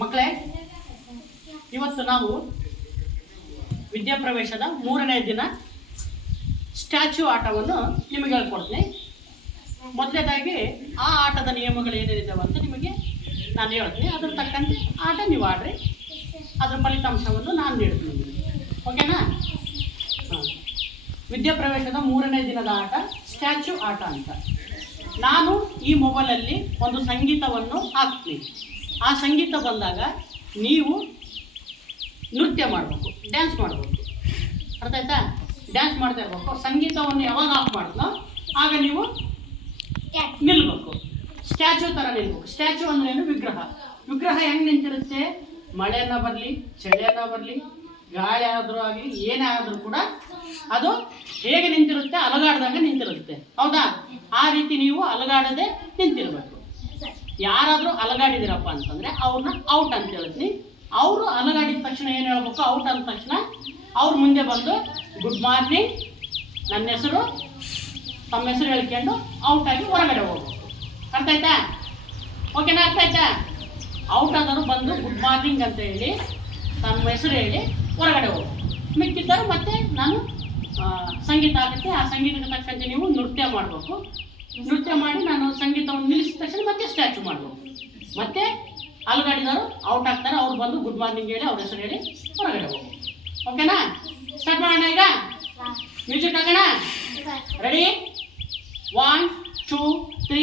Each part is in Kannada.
ಮಕ್ಕಳೇ ಇವತ್ತು ನಾವು ವಿದ್ಯಾಪ್ರವೇಶದ ಮೂರನೇ ದಿನ ಸ್ಟ್ಯಾಚ್ಯೂ ಆಟವನ್ನು ನಿಮಗೆ ಹೇಳ್ಕೊಡ್ತೀನಿ. ಮೊದಲನೇದಾಗಿ ಆ ಆಟದ ನಿಯಮಗಳು ಏನೇನಿದ್ದಾವೆ ಅಂತ ನಿಮಗೆ ನಾನು ಹೇಳ್ತೀನಿ. ಅದ್ರ ತಕ್ಕಂತೆ ಆಟ ನೀವು ಆಡ್ರಿ. ಅದರ ಫಲಿತಾಂಶವನ್ನು ನಾನು ನೀಡ್ತೀನಿ. ಓಕೆನಾ? ಹಾಂ. ವಿದ್ಯಾಪ್ರವೇಶದ ಮೂರನೇ ದಿನದ ಆಟ ಸ್ಟ್ಯಾಚ್ಯೂ ಆಟ ಅಂತ. ನಾನು ಈ ಮೊಬೈಲಲ್ಲಿ ಒಂದು ಸಂಗೀತವನ್ನು ಹಾಕ್ತೀನಿ. ಆ ಸಂಗೀತ ಬಂದಾಗ ನೀವು ನೃತ್ಯ ಮಾಡಬೇಕು ಡ್ಯಾನ್ಸ್ ಮಾಡಬೇಕು. ಅರ್ಥ ಆಯ್ತಾ? ಡ್ಯಾನ್ಸ್ ಮಾಡ್ತಾ ಇರಬೇಕು. ಸಂಗೀತವನ್ನು ಯಾವಾಗ ಆಫ್ ಮಾಡ್ತೋ ಆಗ ನೀವು ನಿಲ್ಬೇಕು. ಸ್ಟ್ಯಾಚು ಥರ ನಿಲ್ಬೇಕು. ಸ್ಟ್ಯಾಚು ಅಂದ್ರೆ ಏನು? ವಿಗ್ರಹ. ವಿಗ್ರಹ ಹೆಂಗೆ ನಿಂತಿರುತ್ತೆ? ಮಳೆನ ಬರಲಿ, ಚಳಿಯನ್ನ ಬರಲಿ, ಗಾಳಿ ಆದರೂ ಆಗಲಿ, ಏನೇ ಆದರೂ ಕೂಡ ಅದು ಹೇಗೆ ನಿಂತಿರುತ್ತೆ? ಅಲಗಾಡ್ದಂಗೆ ನಿಂತಿರುತ್ತೆ. ಹೌದಾ? ಆ ರೀತಿ ನೀವು ಅಲಗಾಡದೆ ನಿಂತಿರ್ಬೇಕು. ಯಾರಾದರೂ ಅಲಗಾಡಿದಿರಪ್ಪ ಅಂತಂದ್ರೆ ಅವ್ರನ್ನ ಔಟ್ ಅಂತ ಹೇಳ್ತೀನಿ. ಅವರು ಅಲಗಾಡಿದ ತಕ್ಷಣ ಏನು ಹೇಳ್ಬೇಕು? ಔಟ್ ಅಂದ ತಕ್ಷಣ ಅವ್ರ ಮುಂದೆ ಬಂದು ಗುಡ್ ಮಾರ್ನಿಂಗ್ ನನ್ನ ಹೆಸರು, ತಮ್ಮ ಹೆಸರು ಹೇಳ್ಕೊಂಡು ಔಟ್ ಆಗಿ ಹೊರಗಡೆ ಹೋಗ್ಬೇಕು. ಅರ್ಥ ಆಯ್ತಾ? ಓಕೆನಾ ಅರ್ಥ ಆಯ್ತಾ? ಔಟ್ ಆದವರು ಬಂದು ಗುಡ್ ಮಾರ್ನಿಂಗ್ ಅಂತ ಹೇಳಿ, ತಮ್ಮ ಹೆಸರು ಹೇಳಿ ಹೊರಗಡೆ ಹೋಗ್ಬೇಕು. ಮಿಕ್ಕಿದ್ದರು ಮತ್ತೆ ನಾನು ಸಂಗೀತ ಆಗುತ್ತೆ. ಆ ಸಂಗೀತಕ್ಕೆ ತಕ್ಕಂತೆ ನೀವು ನೃತ್ಯ ಮಾಡಬೇಕು. ನೃತ್ಯ ಮಾಡಿ ನಾನು ಸಂಗೀತವನ್ನು ನಿಲ್ಲಿಸಿದ ತಕ್ಷಣ ಮತ್ತೆ ಸ್ಟ್ಯಾಚು ಮಾಡ್ಬೋದು ಮತ್ತೆ ಅಲ್ಗಾಡಿದವರು ಔಟ್ ಆಗ್ತಾರೆ ಅವ್ರು ಬಂದು ಗುಡ್ ಮಾರ್ನಿಂಗ್ ಹೇಳಿ ಅವ್ರ ಹೆಸರು ಹೇಳಿ ಹೊರಗಡೆ ಓಕೆನಾ ಸ್ಟಾರ್ಟ್ ಮಾಡೋಣ ಈಗ? ಮ್ಯೂಸಿಕ್ ಹಾಕೋಣ? Ready one two three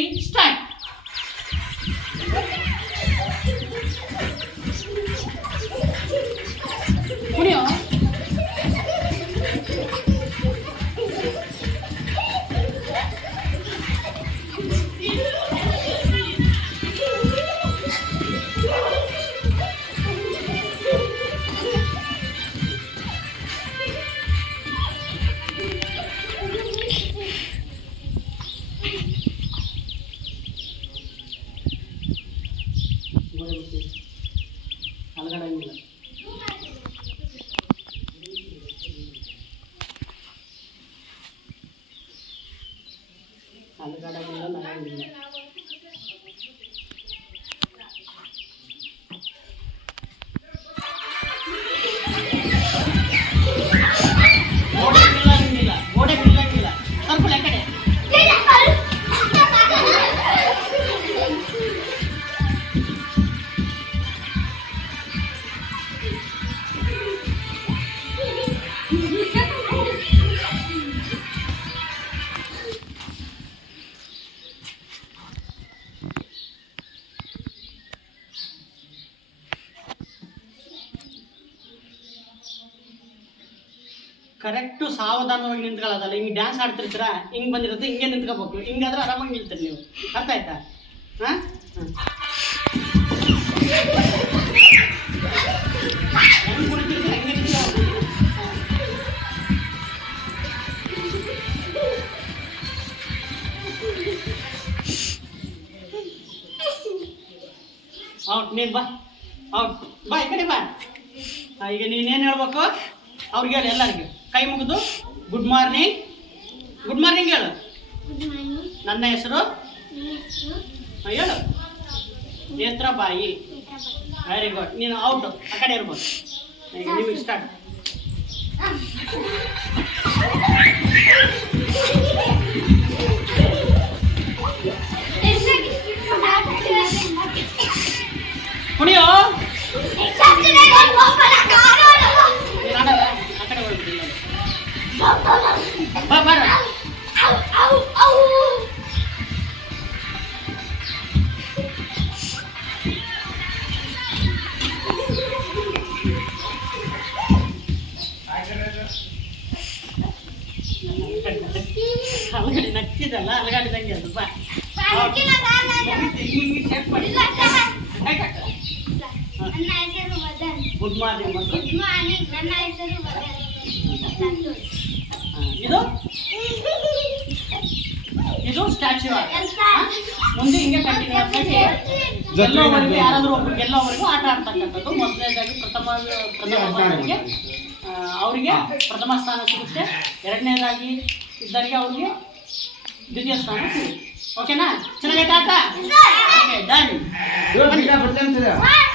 Carolina. Correct ಸಾವಧಾನವಾಗಿ ನಿಂತ್ಕೊಳ್ಳೋದಲ್ಲ ಹಿಂಗೆ ಡ್ಯಾನ್ಸ್ ಆಡ್ತಿರ್ತೀರ, ಹಿಂಗೆ ಬಂದಿರುತ್ತೆ, ಹಿಂಗೆ ನಿಂತ್ಕೋಬೇಕು. ಹಿಂಗಾದ್ರೆ ಆರಾಮಾಗಿ ನಿಲ್ತೀರಿ ನೀವು. ಅರ್ಥ ಆಯ್ತಾ? ಹಾಂ? ಔಟ್ ನೀನು ಬಾ. ಔಟ್ ಬಾ, ಈ ಕಡೆ ಬಾ. ಈಗ ನೀನೇನು ಹೇಳ್ಬೇಕು? ಅವ್ರಿಗೆ ಹೇಳಿ ಎಲ್ಲರಿಗೂ. ಕೈ ಮುಗಿದು ಗುಡ್ ಮಾರ್ನಿಂಗ್ ಗುಡ್ ಮಾರ್ನಿಂಗ್ ಹೇಳು. ನನ್ನ ಹೆಸರು? ಹೇಳು. ನೇತ್ರ ಬಾಯಿ. ವೆರಿ ಗುಡ್ ನೀನು ಔಟ್ ಆ ಕಡೆ ಇರ್ಬೋದು. ನೀವು ನಿಮಗೆ ಸ್ಟಾರ್ಟ್ ಅಲಗಡೆ ನಕ್ಕಿದಲ್ಲ ಅಲ್ಗಾಡಿದಂಗೆ ಅದು ಬಾ. ಗುಡ್ ಮಾರ್ನಿಂಗ್ ಮತ್ತು ಇದು? ಇದು ಸ್ಟ್ಯಾಚ್ಯೂ ಮುಂದೆ ಹಿಂಗೆ ಕಂಟಿನ್ಯೂ ಆಗಿ ಗೆಲ್ಲೋವರೆಗೂ ಯಾರಾದರೂ ಒಬ್ರು ಗೆಲ್ಲೋವರೆಗೂ ಆಟ ಆಡ್ತಕ್ಕಂಥದ್ದು. ಮೊದಲನೇದಾಗಿ ಪ್ರಥಮ ಪ್ರಥಮ ಅವರಿಗೆ ಪ್ರಥಮ ಸ್ಥಾನ ಸಿಗುತ್ತೆ ಎರಡನೇದಾಗಿ ಇದ್ದರಿಗೆ ಅವ್ರಿಗೆ ದ್ವಿತೀಯ ಸ್ಥಾನ ಸಿಗುತ್ತೆ ಓಕೆನಾ ಚೆನ್ನಾಗೈತೆ ಆಟ ಓಕೆ ಡನ್ ಬರ್ತಾನೆ